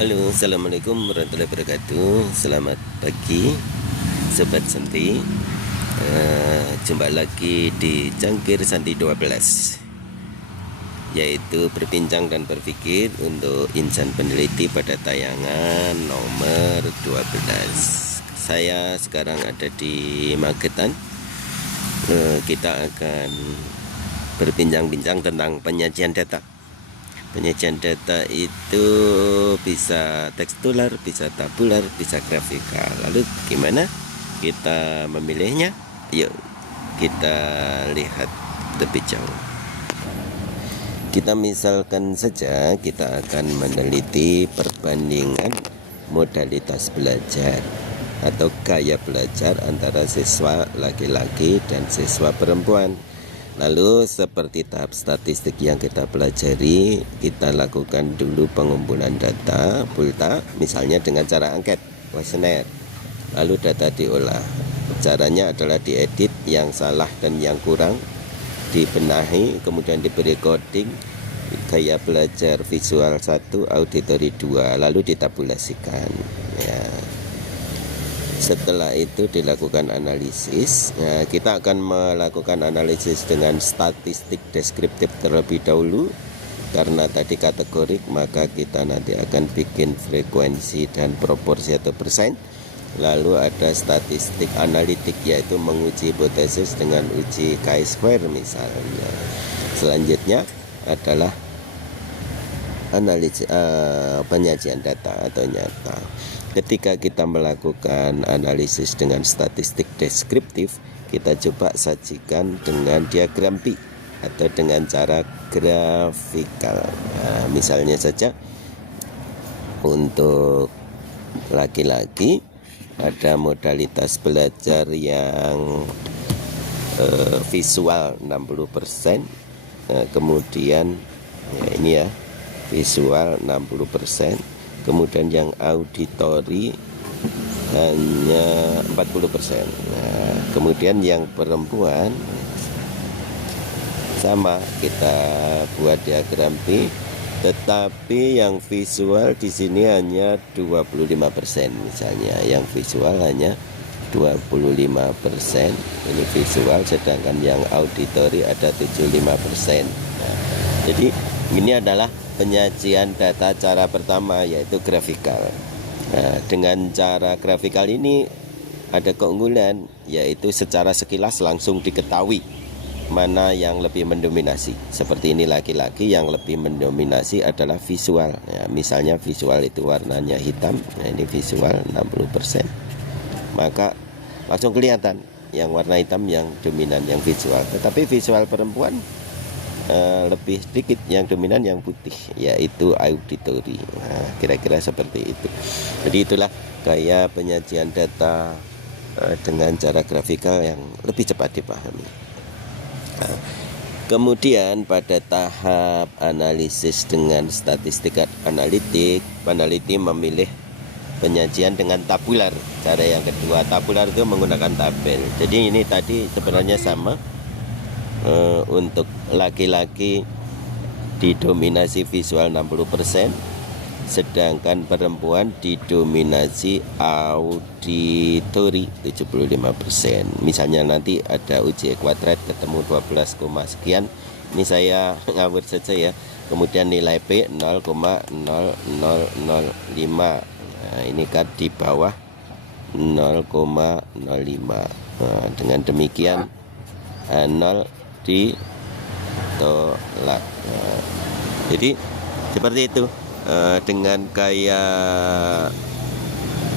Halo, assalamualaikum warahmatullahi wabarakatuh. Selamat pagi, sobat Santi. Jumpa lagi di Cangkir Santi 12, yaitu berbincang dan berpikir untuk insan peneliti pada tayangan nomor 12. Saya sekarang ada di Magetan. Kita akan berbincang-bincang tentang penyajian data. Penyajian data itu bisa tekstural, bisa tabular, bisa grafikal. Lalu gimana kita memilihnya? Yuk kita lihat lebih jauh. Kita misalkan saja kita akan meneliti perbandingan modalitas belajar atau gaya belajar antara siswa laki-laki dan siswa perempuan. Lalu seperti tahap statistik yang kita pelajari, kita lakukan dulu pengumpulan data bulta, misalnya dengan cara angket, kuesioner. Lalu data diolah. Caranya adalah diedit yang salah dan yang kurang, dibenahi, kemudian diberi coding, gaya belajar visual 1, auditory 2, lalu ditabulasikan. Ya. Setelah itu dilakukan analisis. Nah, kita akan melakukan analisis dengan statistik deskriptif terlebih dahulu. Karena tadi kategorik, maka kita nanti akan bikin frekuensi dan proporsi atau persen. Lalu ada statistik analitik, yaitu menguji hipotesis dengan uji chi-square misalnya. Selanjutnya adalah analisis penyajian data atau nyata. Ketika kita melakukan analisis dengan statistik deskriptif, kita coba sajikan dengan diagram pi atau dengan cara grafikal. Nah, misalnya saja untuk laki-laki ada modalitas belajar yang visual 60%, kemudian ya ini ya, visual 60%, kemudian yang auditori hanya 40%. Nah, kemudian yang perempuan sama, kita buat diagram P, tetapi yang visual di sini hanya 25% misalnya. Yang visual hanya 25%, ini visual, sedangkan yang auditori ada 75%. Nah, jadi ini adalah penyajian data cara pertama, yaitu grafikal. Nah, dengan cara grafikal ini ada keunggulan, yaitu secara sekilas langsung diketahui mana yang lebih mendominasi. Seperti ini, laki-laki yang lebih mendominasi adalah visual. Ya, misalnya visual itu warnanya hitam, nah ini visual 60%. Maka langsung kelihatan yang warna hitam yang dominan, yang visual. Tetapi visual perempuan lebih sedikit yang dominan, yang putih, yaitu auditory. Nah, kira-kira seperti itu. Jadi itulah gaya penyajian data dengan cara grafikal yang lebih cepat dipahami. Nah, kemudian pada tahap analisis dengan statistik analitik, peneliti memilih penyajian dengan tabular. Cara yang kedua, tabular itu menggunakan tabel. Jadi ini tadi sebenarnya sama. Untuk laki-laki didominasi visual 60%, sedangkan perempuan didominasi auditori 75%. Misalnya nanti ada uji kuadrat ketemu 12, sekian. Ini saya ngawur saja ya. Kemudian nilai P 0,0005. Nah, ini kan di bawah 0,05. Nah, dengan demikian 0 ditolak. Nah, jadi seperti itu. Dengan gaya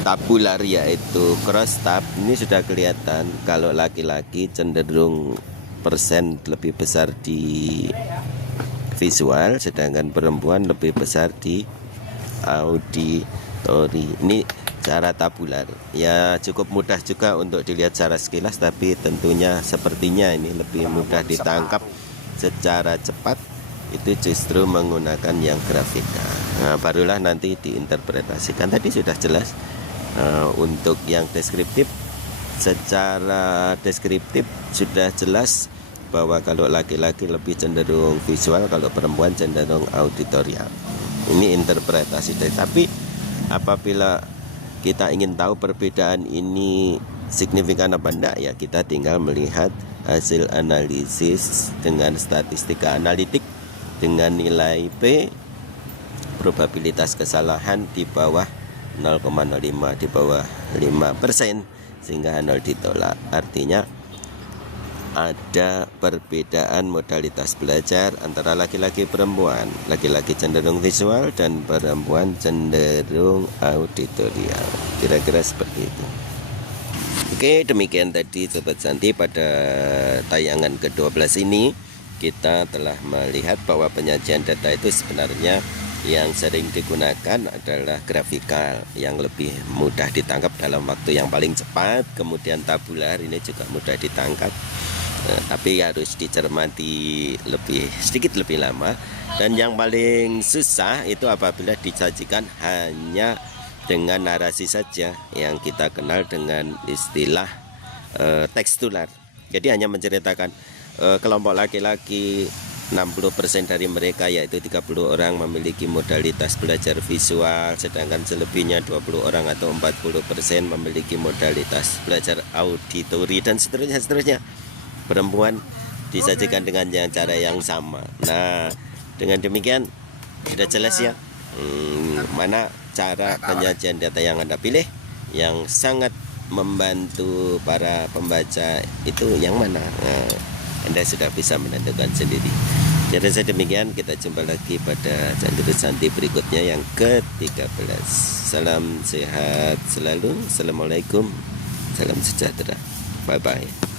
tabular, yaitu cross tab, ini sudah kelihatan kalau laki-laki cenderung persen lebih besar di visual, sedangkan perempuan lebih besar di auditori. Ini cara tabular. Ya, cukup mudah juga untuk dilihat secara sekilas, tapi tentunya sepertinya ini lebih mudah ditangkap secara cepat itu justru menggunakan yang grafikal. Nah, barulah nanti diinterpretasikan. Tadi sudah jelas. Untuk yang deskriptif, secara deskriptif sudah jelas bahwa kalau laki-laki lebih cenderung visual, kalau perempuan cenderung auditorial. Ini interpretasi dari, tapi apabila kita ingin tahu perbedaan ini signifikan apa enggak, ya kita tinggal melihat hasil analisis dengan statistika analitik dengan nilai P, probabilitas kesalahan di bawah 0,05, di bawah 5%, sehingga 0 ditolak. Artinya ada perbedaan modalitas belajar antara laki-laki perempuan. Laki-laki cenderung visual dan perempuan cenderung auditorial. Kira-kira seperti itu. Oke, demikian tadi Sobat Santi. Pada tayangan ke-12 ini kita telah melihat bahwa penyajian data itu sebenarnya yang sering digunakan adalah grafikal, yang lebih mudah ditangkap dalam waktu yang paling cepat. Kemudian tabular ini juga mudah ditangkap, tapi harus dicermati sedikit lebih lama. Dan yang paling susah itu apabila disajikan hanya dengan narasi saja, yang kita kenal dengan istilah tekstural. Jadi hanya menceritakan kelompok laki-laki 60% dari mereka, yaitu 30 orang, memiliki modalitas belajar visual, sedangkan selebihnya 20 orang atau 40% memiliki modalitas belajar auditori, dan seterusnya. Perempuan disajikan dengan cara yang sama. Nah, dengan demikian sudah jelas ya mana cara penyajian data yang Anda pilih yang sangat membantu para pembaca itu yang mana. Nah, Anda sudah bisa menentukan sendiri. Jadi demikian, kita jumpa lagi pada Candidut Santi berikutnya yang ke-13. Salam sehat selalu. Assalamualaikum. Salam sejahtera. Bye-bye.